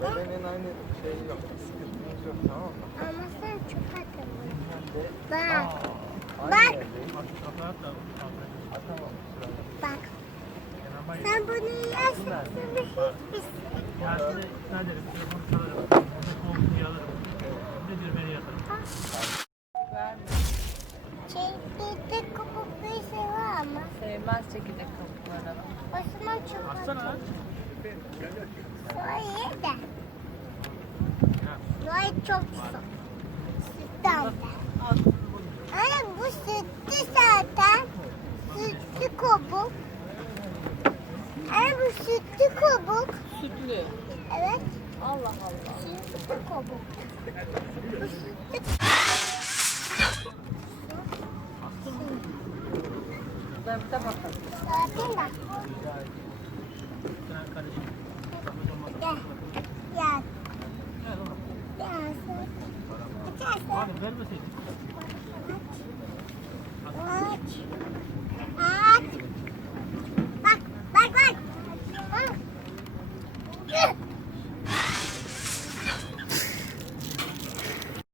Bebeğin aynı şeyi yok. Sıkıntımız yok, tamam mı? Ama sen çok akıllısın. Bak. Aynı Bak. yerdeyim. Atamam sırada. Bak. Sen bunu yersin. Hiçbir çekirdek kabukluyu sever ama. Sevmez çekirdek kabukları. O zaman çok Atsana. Sonra ye de. Sonra çok su. Sütten de. Anne bu sütlü zaten. Sütlü kabuk. Anne bu sütlü kabuk. Sütlü. Evet. Allah Allah. Sütlü kabuk. Bu sütlü. Ben bir de bakalım. Zaten bak. Gel. Gel. Gel. Gel. Hadi vermeseydin. Aç.